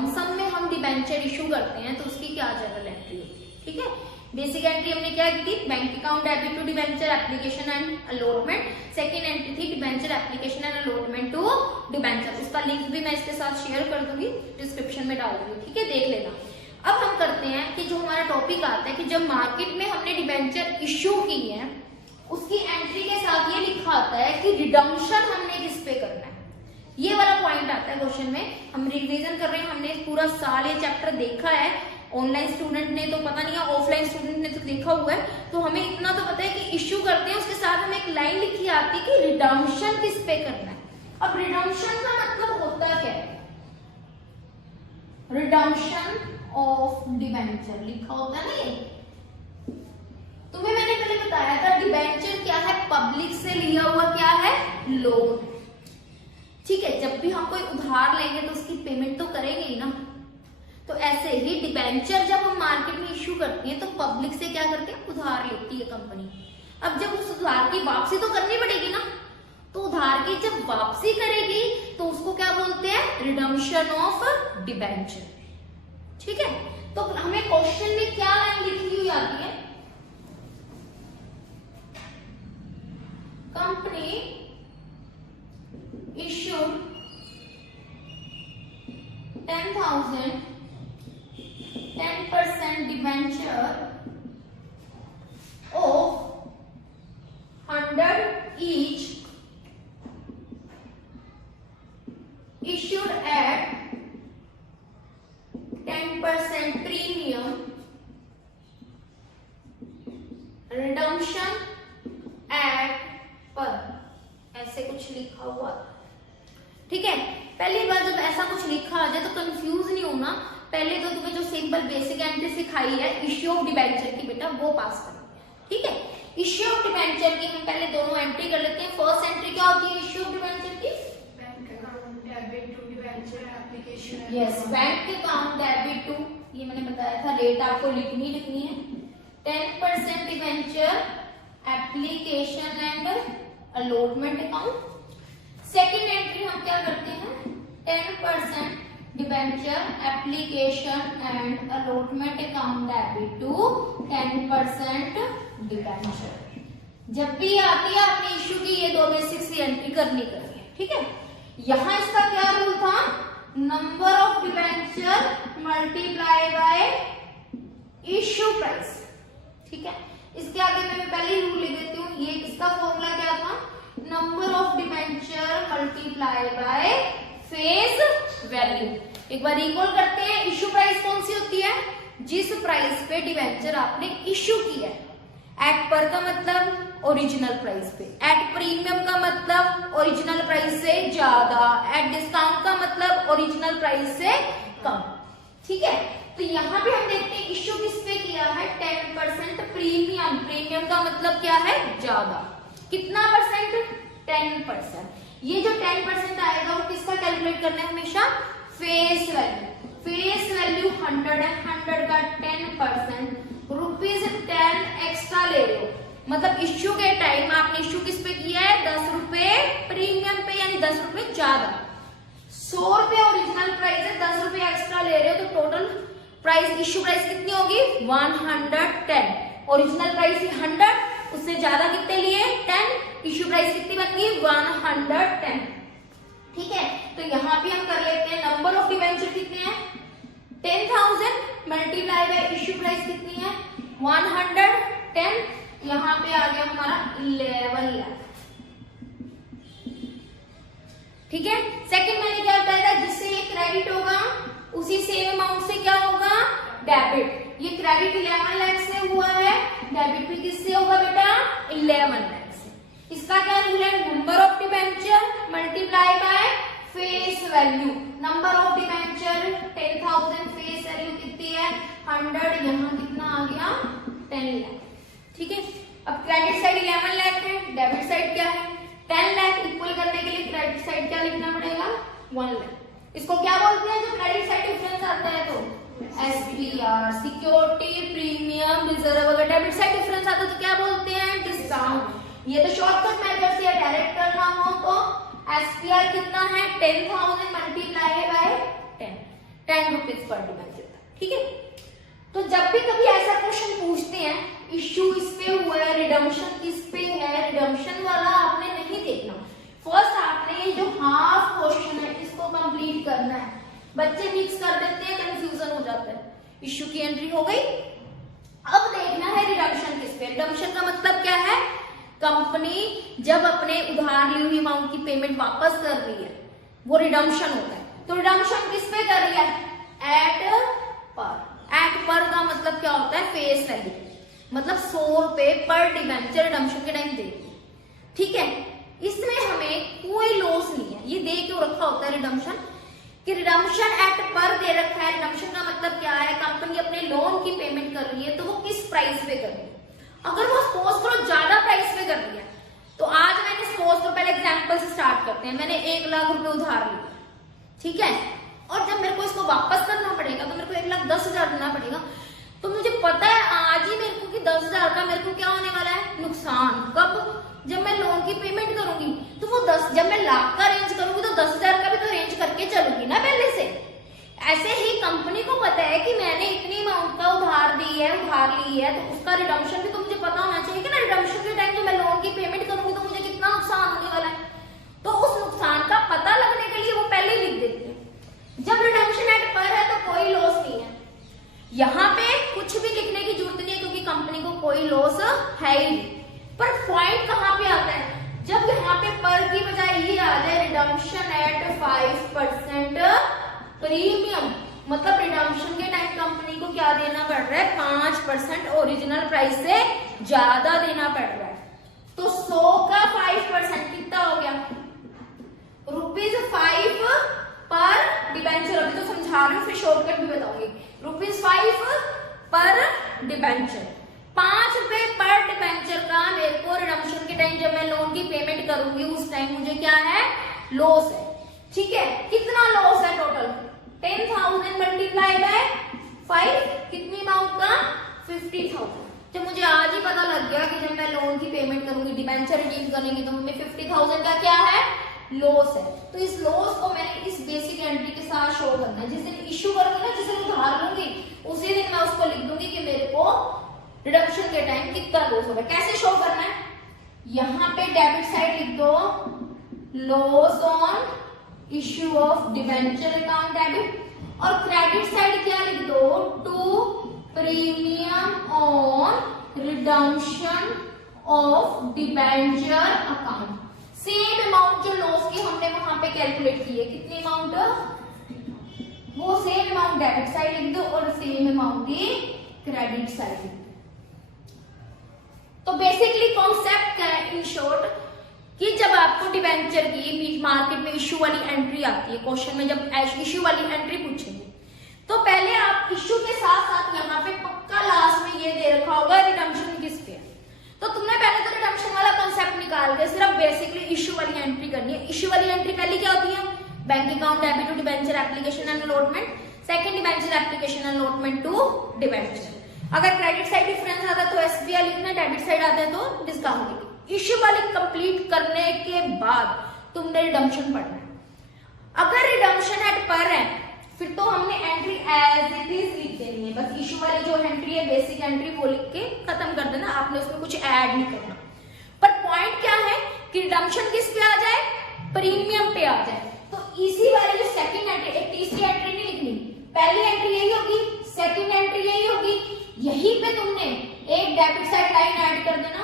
Lump sum में हम debenture issue करते हैं तो उसकी क्या जनरल एंट्री होती है। ठीक है, बेसिक एंट्री हमने क्या की थी, bank account debit to debenture application and allotment. Second entry थी debenture application and allotment to debenture. उसका लिंक भी मैं इसके साथ शेयर कर दूंगी, डिस्क्रिप्शन में डाल दूंगी। ठीक है, देख लेना। अब हम करते हैं कि जो हमारा टॉपिक आता है कि जब मार्केट में हमने डिबेंचर इश्यू की है उसकी एंट्री के साथ ये लिखा आता है कि रिडम्पशन हमने किस पे करना है। ये वाला पॉइंट आता है क्वेश्चन में। हम रिवीजन कर रहे हैं, हमने पूरा साल ये चैप्टर देखा है। ऑनलाइन स्टूडेंट ने तो पता नहीं है, ऑफलाइन स्टूडेंट ने तो देखा हुआ है, तो हमें इतना तो पता है कि इश्यू करते हैं उसके साथ हमें एक लाइन लिखी आती है कि रिडम्पशन किस पे करना है। अब रिडम्पशन का मतलब होता क्या है, रिडम्पशन ऑफ डिबेंचर लिखा होता है ना। ये तुम्हें मैंने पहले बताया था डिबेंचर क्या है, पब्लिक से लिया हुआ क्या है, लोन। ठीक है, जब भी हम कोई उधार लेंगे तो उसकी पेमेंट तो करेंगे ही ना। तो ऐसे ही डिबेंचर जब हम मार्केट में इश्यू करती है तो पब्लिक से क्या करते हैं, उधार लेती है कंपनी। अब जब उस उधार की वापसी तो करनी पड़ेगी ना, तो उधार की जब वापसी करेगी तो उसको क्या बोलते हैं, रिडम्पशन ऑफ डिबेंचर। ठीक है, तो हमें क्वेश्चन में क्या लाइन लिखी हुई आती है, company issued 10,000 10% debenture of 100 each issued at 10% premium, redemption at पर, ऐसे कुछ लिखा हुआ। ठीक है, पहली बार जब ऐसा कुछ लिखा आ जाए तो कंफ्यूज नहीं होना। पहले तो तुम्हें जो सिंपल बेसिक एंट्री सिखाई है इश्यू ऑफ डिबेंचर की, बेटा वो पास करना। ठीक है, इश्यू ऑफ डिबेंचर की हम पहले दोनों एंट्री कर लेते हैं। फर्स्ट एंट्री क्या होती है इश्यू ऑफ डिबेंचर की, bank account debit to debenture application. Yes, bank account debit to, ये मैंने बताया था रेट आपको लिखनी है। 10% debenture application and allotment account. Second entry हम क्या करते हैं, 10% debenture application and allotment account debit to 10% debenture. जब भी आती है आपने इश्यू की ये दो बेसिक सी एंट्री करनी है। ठीक है, यहां इसका क्या रूल था, number of debenture multiply by issue price. ठीक है, इसके आगे मैं पहले रूल लिख देती हूँ। ये इसका फॉर्मूला क्या था, number of debenture multiply by face value. एक बार रिकॉल करते हैं, इश्यू प्राइस कौन सी होती है, जिस प्राइस पे डिबेंचर आपने इश्यू किया है। एट पर का मतलब ओरिजिनल प्राइस पे, एट प्रीमियम का मतलब ओरिजिनल प्राइस से ज्यादा, एट डिस्काउंट का मतलब ओरिजिनल प्राइस से कम। ठीक है, तो यहाँ पे हम देखते हैं इश्यू किस पे किया है, 10% प्रीमियम। प्रीमियम का मतलब क्या है, ज्यादा। कितना परसेंट, 10%। ये जो 10% आएगा वो किसका कैलकुलेट करना है, हमेशा फेस वैल्यू। फेस वैल्यू 100 है, 100 का 10% ₹10 एक्स्ट्रा ले रहे हो, मतलब इश्यू के टाइम आपने इश्यू किस पे किया है, 10 रुपए प्रीमियम पे, यानी 10 रुपए ज्यादा। 100 रुपए ओरिजिनल प्राइस है, 10 रुपए एक्स्ट्रा ले रहे हो, तो टोटल प्राइस इश्यू प्राइस कितनी होगी, 110। ओरिजिनल प्राइस 100, उससे ज्यादा कितने लिए, 10, इश्यू प्राइस कितनी बन गई, 110। ठीक है, तो यहाँ पे हम कर लेते हैं, नंबर ऑफ डिबेंचर कितने हैं, 10,000 मल्टीप्लाई बाय इश्यू प्राइस कितनी है, 110। यहाँ पे आ गया हमारा 11 लाख। ठीक है, सेकंड मैंने क्या बताया था, जिससे ये क्रेडिट होगा उसी सेम अमाउंट से क्या होगा, डेबिट। ये क्रेडिट 11 लाख से हुआ है, डेबिट भी किससे होगा बेटा, 11 लाख से। इसका क्या रूल है, number of debenture multiply by face value. Number of debenture 10,000, face value कितनी है, 100, यहाँ कितना आ गया, 10 लाख। ठीक है, अब क्रेडिट साइड 11 लाख है, डेबिट साइड क्या है, 10 लाख। इक्वल करने के लिए क्रेडिट साइड क्या लिखना पड़ेगा, 1 लाख। इसको क्या बोलते हैं, जो क्रेडिट साइड डिफरेंस आता है तो SPR, सिक्योरिटी प्रीमियम रिजर्व। अगर डेबिट साइड डिफरेंस आता है तो क्या बोलते हैं, डिस्काउंट। ये तो शॉर्टकट मेथड से डायरेक्ट करना हो तो SPR कितना है, 10,000 multiply by 10। 10 rupees per debenture था, ठीक है। तो जब भी कभी ऐसा क्वेश्चन पूछते हैं, इश्यू इस पे हुआ है, रिडम्पशन किस पे है, रिडम्पशन वाला आपने नहीं देखना। फर्स्ट आपने ये जो हाफ क्वेश्चन है इसको कंप्लीट करना है। बच्चे मिक्स कर देते हैं, कंफ्यूजन हो जाता है। इश्यू की एंट्री हो गई, अब देखना है रिडम्पशन किस पे। रिडम्पशन का मतलब क्या है, कंपनी जब अपने उधार ली हुई अमाउंट की पेमेंट वापस कर रही है, वो रिडम्पशन होता है। तो रिडम्पशन किस पे कर रही है, एट पर। एट पर का मतलब क्या होता है, फेस वैल्यू, मतलब 100 रुपए पर डिबेंचर रिडम्पशन के टाइम देगी, ठीक है। इसमें हमें कोई लॉस नहीं है, ये दे क्यों रखा होता है रिडम्पशन, कि रिडम्पशन एट पर दे रखा है। रिडम्पशन का मतलब क्या है, कंपनी अपने लोन की पेमेंट कर रही है तो वो किस प्राइस पे कर रही है। अगर वो सपोज करो ज्यादा प्राइस पे कर रही है, तो आज मैंने सपोज करो, पहले एग्जांपल से स्टार्ट करते हैं, मैंने 1 लाख रुपए उधार लिया, ठीक है, और जब मेरे को इसको वापस करना पड़ेगा तो मेरे को 1,10,000 देना पड़ेगा। तो मुझे पता है आज ही मेरे को कि 10,000 का मेरे को क्या होने वाला है, नुकसान। कब, जब मैं लोन की पेमेंट करूंगी तो वो 10, जब मैं लाख का रेंज करूंगी तो 10,000 का भी तो रेंज करके चलूंगी ना पहले से। ऐसे ही कंपनी को पता है कि मैंने इतनी अमाउंट का उधार दी है, उधार ली है, तो उसका रिडम्पशन भी तो मुझे पता होना चाहिए कि ना, रिडम्पशन के टाइम जब मैं लोन की पेमेंट करूंगी तो मुझे कितना नुकसान होने वाला है। तो उस नुकसान का पता लगने के लिए वो पहले ही लिख देती है। जब रिडम्पशन एट पर है तो कोई लॉस नहीं है, यहाँ पे कुछ भी लिखने की जरूरत नहीं है क्योंकि कंपनी को कोई लॉस है ही नहीं। पर पॉइंट कहाँ पे आता है, जब यहाँ पे पर की बजाय ये आ जाए रिडम्पशन एट 5% प्रीमियम, मतलब रिडम्पशन के टाइम कंपनी को क्या देना पड़ रहा है, 5% ओरिजिनल प्राइस से ज्यादा देना पड़ रहा है। तो 100 का 5% कितना हो गया, ₹5 पर डिबेंचर। अभी तो समझा रही हूँ, फिर शॉर्टकट भी बताऊंगी। ₹5 पर डिबेंचर, 5 रुपए पर डिबेंचर का मेरे को रिडम्पशन के टाइम जब मैं लोन की पेमेंट करूंगी उस टाइम मुझे क्या है, लॉस है, ठीक है। कितना लॉस है टोटल, 10,000 मल्टीप्लाई बाय 5, कितनी अमाउंट का, 50,000। जब मुझे आज ही पता लग गया कि जब मैं लोन की पेमेंट करूंगी, डिबेंचर रिडीम करेंगे तो हमें 50,000 का क्या है, लॉस है। तो इस लॉस को मैंने इस बेसिक एंट्री के साथ शो करना है। जिस दिन इश्यू करूंगी ना, जिस दिन उधार लूंगी, उसी दिन मैं उसको लिख दूंगी कि मेरे को रिडम्पशन के टाइम कितना लॉस होगा। कैसे शो करना है, यहाँ पे डेबिट साइड लिख दो, loss on issue of debenture account debit, और क्रेडिट साइड क्या लिख दो, to premium on redemption of debenture account. Same amount जो लॉस की हमने वहां पे कैलकुलेट की है, कितनी अमाउंट, वो सेम अमाउंट डेबिट साइड लिख दो और सेम अमाउंट की क्रेडिट साइड लिख दो। तो बेसिकली कॉन्सेप्ट क्या है इन शॉर्ट, कि जब आपको डिबेंचर की मार्केट में इश्यू वाली एंट्री आती है, क्वेश्चन में जब इश्यू वाली एंट्री पूछेंगे तो पहले आप इश्यू के साथ साथ यहाँ पे पक्का लास्ट में ये दे रखा होगा रिडम्पशन किस पे। तो तुमने पहले तो रिडम्पशन वाला कॉन्सेप्ट निकाल के सिर्फ बेसिकली इश्यू वाली एंट्री करनी है। इश्यू वाली एंट्री पहली क्या होती है, bank account debit to debenture application and allotment, second debenture application and allotment to debenture. अगर क्रेडिट साइड डिफरेंस आता है तो एसबीआई लिखना, डेबिट साइड आता है तो डिस्काउंट लिखना। इश्यू वाली कंप्लीट करने के बाद तुमने रिडम्पशन पढ़ना है। अगर रिडम्पशन एट पर है फिर तो हमने एंट्री एज इट इज लिख देनी है, बस इश्यू वाली जो एंट्री है बेसिक एंट्री वो लिख के खत्म कर देना, आपने उसमें कुछ ऐड नहीं करना। पर पॉइंट क्या है कि रिडम्पशन किस पे आ जाए, प्रीमियम पे आ जाए। तो इसी वाली जो सेकंड एंट्री, एक तीसरी एंट्री नहीं लिखनी, पहली एंट्री यही होगी, सेकंड एंट्री यही होगी, यहीं पे तुमने एक डेबिट साइड लाइन ऐड कर देना।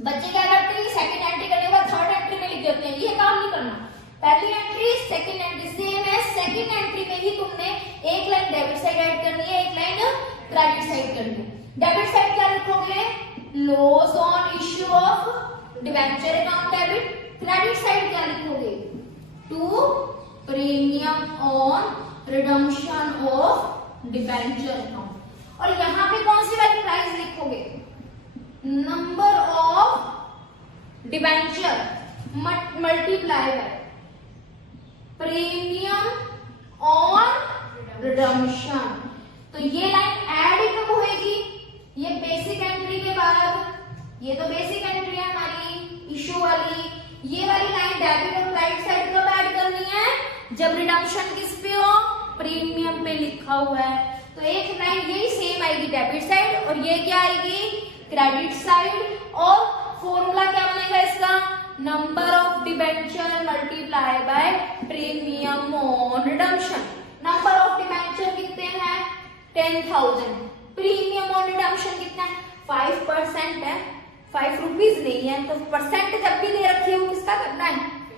बच्चे क्या करते हैं, सेकंड एंट्री करने के बाद थर्ड एंट्री में लिख देते हैं, ये काम नहीं करना। पहली एंट्री सेकंड एंट्री सेम है, सेकंड एंट्री में ही तुमने एक लाइन डेबिट साइड ऐड करनी है, एक लाइन क्रेडिट साइड करनी है। डेबिट साइड क्या लिखोगे, loss on issue of debenture account debit, credit side क्या लिखोगे, to premium on redemption of debenture account. और यहाँ पे कौन सी वाली प्राइस लिखोगे, number of debenture multiply by premium on redemption. तो ये लाइन ऐड ही कब होएगी, ये बेसिक एंट्री के बाद, ये तो बेसिक एंट्री है हमारी इश्यू वाली, ये वाली लाइन डेबिट और क्रेडिट साइड कब ऐड करनी है, जब रिडम्पशन किस पे हो, प्रीमियम पे लिखा हुआ है, तो एक लाइन यही सेम आएगी डेबिट साइड और ये क्या आएगी क्रेडिट साइड। और फॉर्मूला क्या बनेगा इसका, number of debenture multiply by premium on redemption. Number of debenture कितने हैं 10,000, प्रीमियम ऑन रिडम्पशन कितना है 5% है, 5 रुपीज नहीं है, तो परसेंट जब भी दे रखी है वो किसका करना है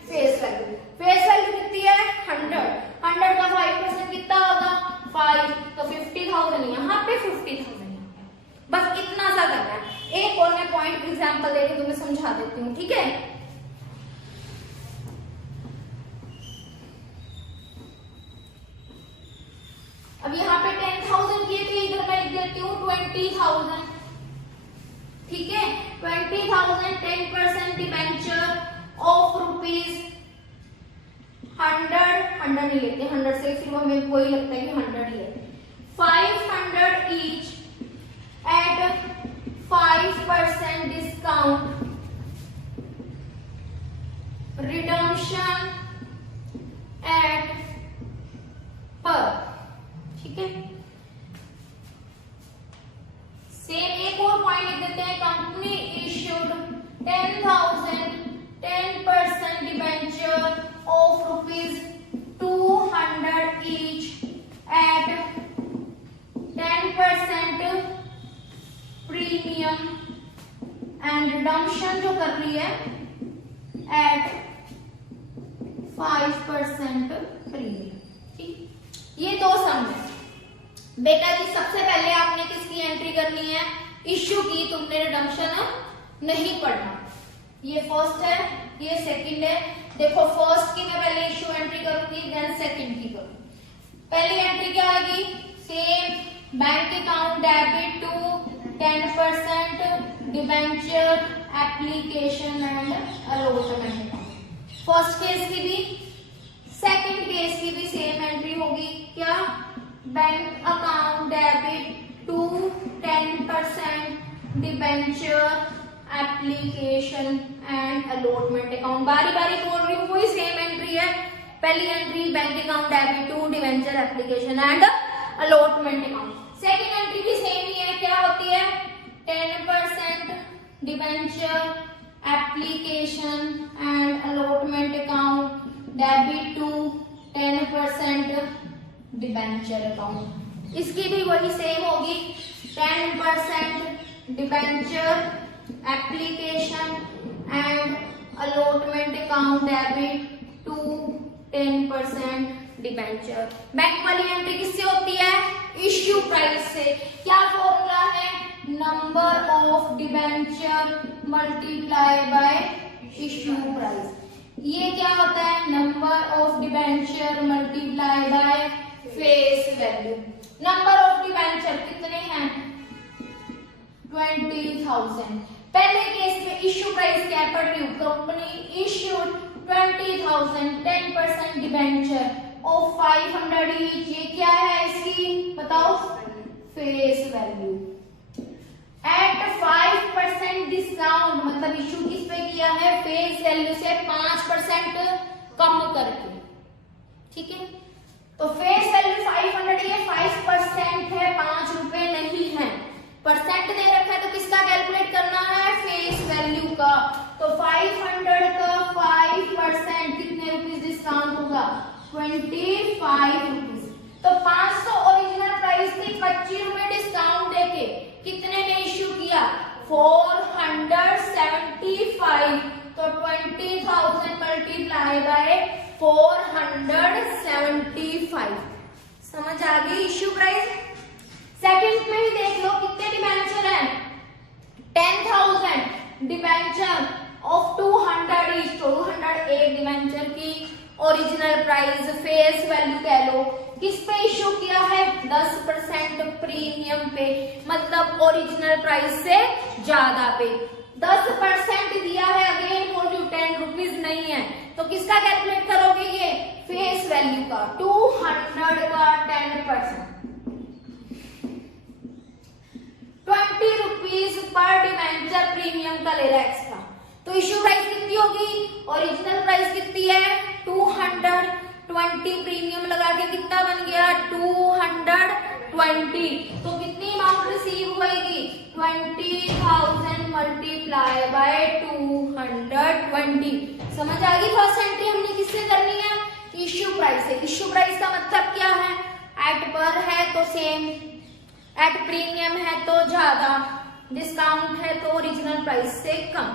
फेस वैल्यू। फेस वैल्यू कितनी है 100, 100 का 5% कितना होगा 5, तो 50,000 यहाँ पे 50,000 यहाँ पे, बस इतना सा करना है। एक और मैं पॉइंट एग्जांपल देके तुम्हें समझा देती हूँ, ठीक है। अब यहाँ पे 10,000 किए थे, इधर मैं लिख देती हूँ 20,000, ठीक है। 20,000 10% डिबेंचर ऑफ रुपीज 100 नहीं लेते, 100 से फिर हमें वही लगता है कि 100 ही है। 500 each at 5% discount redemption at par, ठीक है। सेम एक और पॉइंट लिख देते हैं, company issued 10,000 10% debenture of rupees 200 each eight 10% premium and redemption जो कर रही है एट 5% प्रीमियम, ठीक। ये दो सम है बेटा जी। सबसे पहले आपने किसकी एंट्री करनी है, इश्यू की, तुमने रिडम्पशन नहीं पढ़ना। ये फर्स्ट है, ये सेकंड है। देखो फर्स्ट की मैं पहले इश्यू एंट्री करूंगी, देन सेकंड की करूंगी। पहली एंट्री क्या आएगी, same bank account debit to 10% debenture application and allotment. First case की भी सेकंड केस की भी सेम एंट्री होगी, क्या bank account debit to 10% debenture application and allotment account. बारी बारी बोल रही हूँ, वही सेम एंट्री है। पहली entry bank account debit to debenture application and allotment account. Second entry भी सेम ही है, क्या होती है 10% debenture application and allotment account debit to 10% debenture account. इसकी भी वही सेम होगी, 10% debenture application and allotment account debit to 10% debenture. Bank वाली एंट्री किससे होती है, इश्यू प्राइस से। क्या फॉर्मूला है, number of debenture multiply by issue price. ये क्या होता है, number of debenture multiply by face value. Number of debenture कितने हैं 20,000। पहले केस में इश्यू प्राइस क्या पड़ रही हूँ, company issued 20,000 10% debenture of 500 each. ये क्या है इसकी बताओ, फेस वैल्यू एट 5% डिस्काउंट, मतलब इश्यू किस पे किया है, फेस वैल्यू से 5% कम करके, ठीक है। तो फेस वैल्यू 500 ये 5% है, 5 रुपए नहीं है। परसेंट दे रखा है तो किसका कैलकुलेट करना है, फेस वैल्यू का। तो 500 का 5% कितने रुपीस डिस्काउंट होगा 25 रुपीस। तो 500 ओरिजिनल प्राइस थी, 25 रुपए डिस्काउंट देके कितने में इश्यू किया 475। तो 20,000 मल्टीप्लाई बाय 475। समझ आ गई इश्यू प्राइस। सेकंड में ही देख लो कितने डिबेंचर हैं 10,000 डिबेंचर ऑफ 200 ईच। 200 एक डिबेंचर की ओरिजिनल प्राइस फेस वैल्यू कह लो। किस पे इश्यू किया है 10% प्रीमियम पे, मतलब ओरिजिनल प्राइस से ज्यादा पे। 10% दिया है, अगेन बोल रही हूँ 10 रुपीज नहीं है, तो किसका कैलकुलेट करोगे ये फेस वैल्यू का। 200 का 10% 20 रुपीज पर डिबेंचर प्रीमियम का ले रहा है एक्स्ट्रा। तो इश्यू प्राइस कितनी होगी, ओरिजिनल प्राइस कितनी है 200, 20 प्रीमियम लगा के कितना बन गया 220। तो कितनी अमाउंट रिसीव होगी 20,000 मल्टीप्लाई बाय 220। समझ आ गई। फर्स्ट एंट्री हमने किससे करनी है इश्यू प्राइस से। इश्यू प्राइस का मतलब क्या है एट पर है तो सेम, एट प्रीमियम है तो ज्यादा, डिस्काउंट है तो ओरिजिनल प्राइस से कम।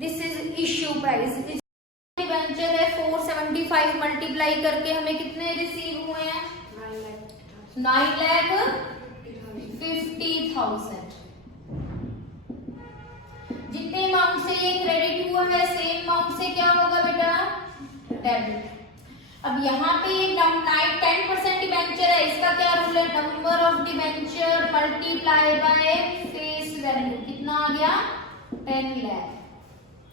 This is issue price. Debenture है 475 मल्टीप्लाई करके हमें कितने रिसीव हुए हैं 9,50,000। जितने अमाउंट से ये क्रेडिट हुआ है सेम अमाउंट से क्या होगा बेटा डेबिट। अब यहाँ पे 10% डिबेंचर है, इसका क्या रूल है number of debenture multiply by face value. कितना आ गया 10 लाख।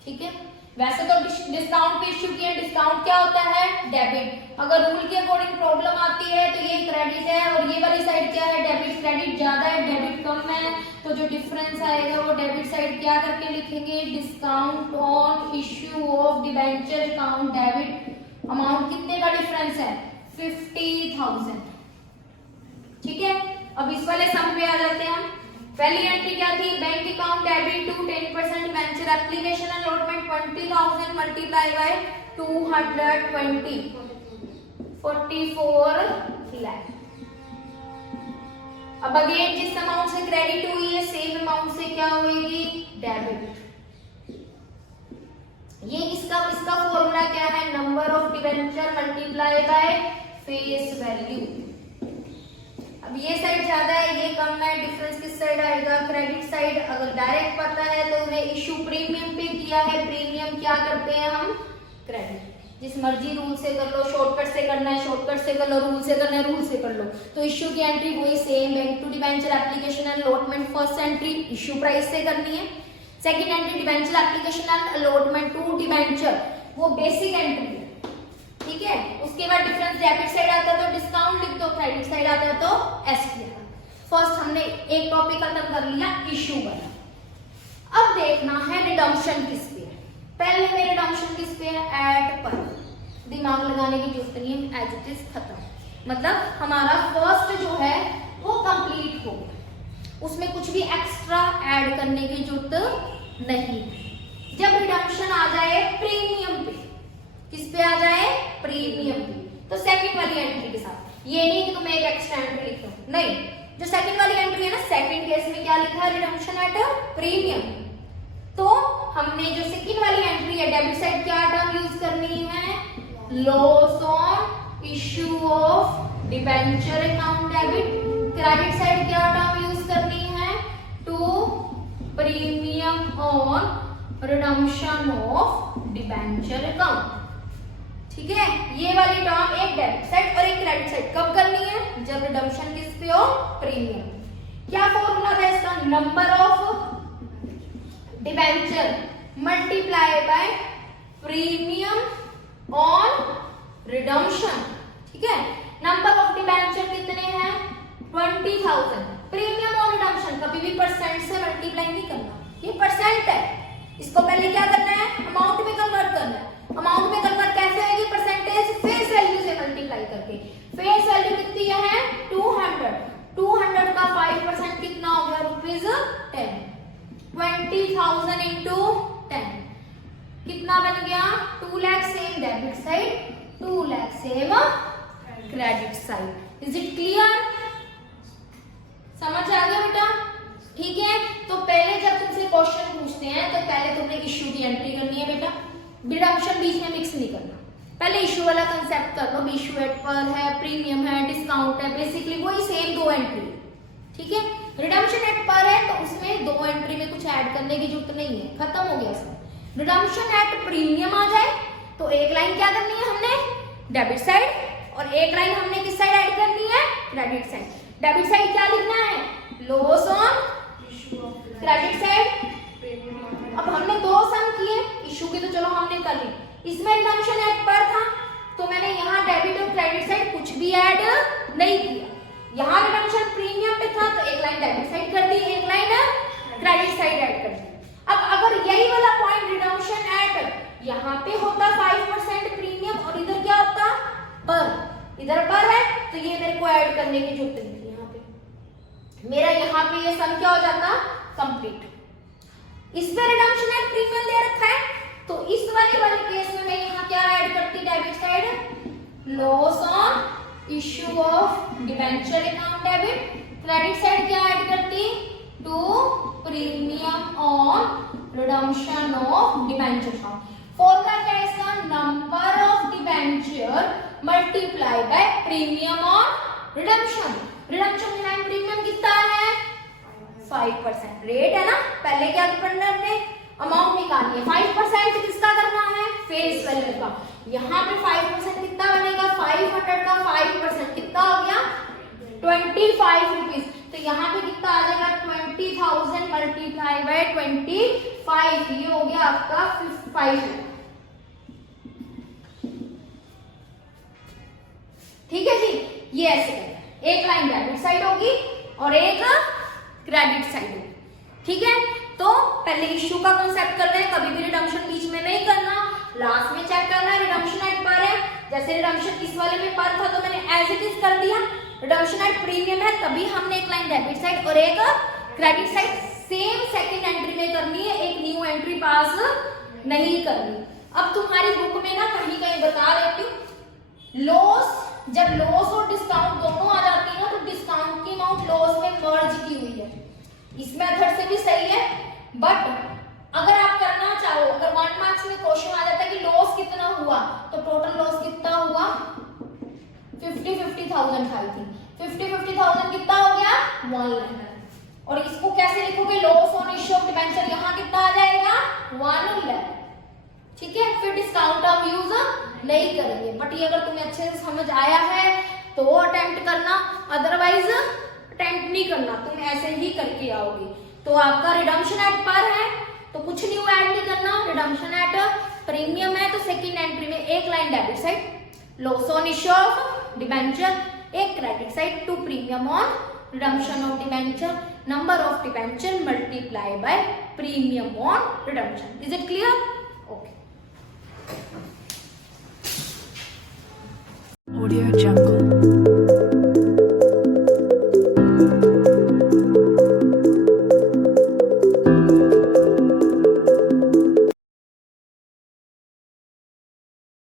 ठीक है। वैसे तो डिस्काउंट पे इश्यू किया, डिस्काउंट क्या होता है डेबिट। अगर रूल के अकॉर्डिंग प्रॉब्लम आती है तो ये क्रेडिट है और ये वाली साइड क्या है डेबिट। क्रेडिट ज्यादा है डेबिट कम है, तो जो डिफरेंस आएगा वो डेबिट साइड क्या करके लिखेंगे discount on issue of debenture account debit. Amount कितने का डिफरेंस है 50,000। ठीक है। अब इस वाले सम पे आ जाते हैं हम। पहली एंट्री क्या थी bank account debit to 10% debenture application allotment 20,000 multiply by 220 44 lakh. अब अगेन जिस अमाउंट से क्रेडिट हुई है सेम अमाउंट से क्या होगी डेबिट। ये इसका फॉर्मूला क्या है number of debenture multiply by face value. अब ये साइड ज्यादा है ये कम है, डिफरेंस किस साइड आएगा क्रेडिट साइड। अगर डायरेक्ट पता है तो उन्हें इशू प्रीमियम पे किया है, प्रीमियम क्या करते हैं हम क्रेडिट। जिस मर्जी रूल से कर लो, शॉर्टकट से करना है शॉर्टकट से कर लो, रूल से करना है रूल से कर लो। तो इश्यू की एंट्री वही same bank to debenture application and allotment. First entry issue price से करनी है। Second entry debenture application and allotment to debenture, वो बेसिक एंट्री है। ठीक है। उसके बाद डिफरेंस डेबिट साइड आता है तो डिस्काउंट लिख दो, क्रेडिट साइड आता है तो एसपी। फर्स्ट हमने एक टॉपिक खत्म कर लिया इश्यू वाला। अब देखना है रिडम्पशन किस पे है। पहले में रिडम्पशन किस पे है एट पर। दिमाग लगाने की जरूरत नहीं है, एज इट इज खत्म। मतलब हमारा फर्स्ट जो है वो कंप्लीट हो गया, उसमें कुछ भी एक्स्ट्रा ऐड करने की जरूरत नहीं। जब रिडम्पशन आ जाए प्रीमियम पे, किस पे आ जाए प्रीमियम पे, तो सेकंड वाली एंट्री के साथ। ये नहीं कि तुम एक एक्स्ट्रा एंट्री लिख दो, नहीं। जो सेकंड वाली एंट्री है ना सेकंड केस में क्या लिखा है रिडम्पशन एट प्रीमियम। तो हमने जो सेकंड वाली एंट्री है डेबिट साइड क्या टर्म यूज करनी है loss on issue of debenture account debit. Credit side क्या टर्म यूज करनी है to premium on redemption of debenture account. ठीक है। ये वाली टर्म एक डेबिट साइड और एक क्रेडिट साइड कब करनी है जब रिडम्पशन किस पे हो प्रीमियम। क्या फॉर्मूला है इसका number of debenture multiply by premium on redemption. ठीक है। नंबर ऑफ डिबेंचर कितने हैं 20,000। प्रीमियम ऑन रिडम्पशन कभी भी परसेंट से मल्टीप्लाई नहीं करना, ये परसेंट है। इसको पहले क्या करना है अमाउंट में कन्वर्ट करना है। अमाउंट में कन्वर्ट कैसे होगी परसेंटेज फेस वैल्यू से मल्टीप्लाई करके। फेस वैल्यू कितनी है 200। 200 का 5% कितना हो गया रुपीज 10। 20,000 इंटू 10 कितना बन गया 2 lakh. Same debit side 2 lakh same credit side. Is it clear? समझ आ गया बेटा? ठीक है। तो पहले जब तुमसे क्वेश्चन पूछते हैं तो पहले तुमने इश्यू की एंट्री करनी है बेटा, रिडम्पशन बीच में मिक्स नहीं करना। पहले इश्यू वाला कंसेप्ट कर लो, इश्यू एट पर है, प्रीमियम है, डिस्काउंट है, बेसिकली वही सेम दो एंट्री। ठीक है। रिडम्पशन एट पर है तो उसमें दो एंट्री में कुछ ऐड करने की जरूरत नहीं है, खत्म हो गया सब। रिडम्पशन एट प्रीमियम आ जाए तो एक लाइन क्या करनी है हमने डेबिट साइड और एक लाइन हमने किस साइड ऐड करनी है क्रेडिट साइड। डेबिट साइड क्या लिखना है लॉस ऑन क्रेडिट साइड। अब हमने दो सम किए इश्यू के तो चलो हमने कर ली, इसमें रिडम्पशन एट पर था तो मैंने यहाँ डेबिट और क्रेडिट साइड कुछ भी ऐड नहीं किया। यहाँ रिडम्पशन प्रीमियम पे था तो एक लाइन डेबिट साइड कर दी, एक लाइन क्रेडिट साइड ऐड कर दी। अब अगर यही वाला पॉइंट रिडम्पशन एट यहाँ पे होता 5% प्रीमियम और इधर क्या होता पर, इधर पर है तो ये मेरे को ऐड करने की जरूरत नहीं थी। यहाँ पे मेरा यहाँ पे ये सम क्या हो जाता कंप्लीट। इस पे रिडम्पशन एंड प्रीमियम दे रखा है तो इस वाले केस में मैं यहाँ क्या ऐड करती debit side loss on issue of debenture account debit, credit side क्या ऐड करती to premium on redemption of debenture account. Formula क्या है इसका number of debenture multiply by premium on redemption. Redemption के टाइम प्रीमियम कितना है 5% rate है ना। पहले क्या करना है हमने अमाउंट निकालनी है 5% किसका करना है फेस वैल्यू का। यहाँ पे 5% कितना बनेगा 500 का 5% कितना हो गया 25 रुपीज। तो यहाँ पे कितना आ जाएगा 20,000 मल्टीप्लाई बाय 25 ये हो गया आपका 5। ठीक है जी ये ऐसे करना है। एक लाइन डेबिट साइड होगी और एक क्रेडिट साइड होगी। ठीक है तो पहले इश्यू का कॉन्सेप्ट कर रहे हैं, कभी भी रिडम्पशन बीच में नहीं करना, लास्ट में चेक करना है रिडम्पशन एट पर है। जैसे रिडम्पशन इस वाले में पर था तो मैंने एज इट इज कर दिया, रिडम्पशन एट प्रीमियम है तभी हमने एक लाइन डेबिट साइड और एक credit side same second entry में करनी है, एक न्यू एंट्री पास नहीं करनी। अब तुम्हारी बुक में ना कहीं कहीं बता देती हूँ लॉस, जब लॉस और डिस्काउंट दोनों आ जाती है ना तो डिस्काउंट की अमाउंट लॉस में मर्ज की हुई है। इस मेथड से भी सही है बट अगर आप करना चाहो, अगर 1 मार्क्स में क्वेश्चन आ जाता है कि लॉस कितना हुआ तो टोटल लॉस कितना हुआ 50,000 खाई थी, 50,000 कितना हो गया 1 लाख। और इसको कैसे लिखोगे loss on issue of debenture, यहाँ कितना आ जाएगा 1 लाख। ठीक है फिर डिस्काउंट हम यूज नहीं करेंगे बट ये अगर तुम्हें अच्छे से समझ आया है तो अटेम्प्ट करना, अदरवाइज अटेम्प्ट नहीं करना, तुम ऐसे ही करके आओगे। तो आपका रिडम्पशन एट पर है तो कुछ न्यू ऐड नहीं करना, रिडम्पशन एट प्रीमियम है तो सेकंड एंट्री में एक line debit side loss on issue of debenture, एक credit side to premium on redemption of debenture, number of debenture multiply by premium on redemption. Is it clear? Okay. Audio Jungle.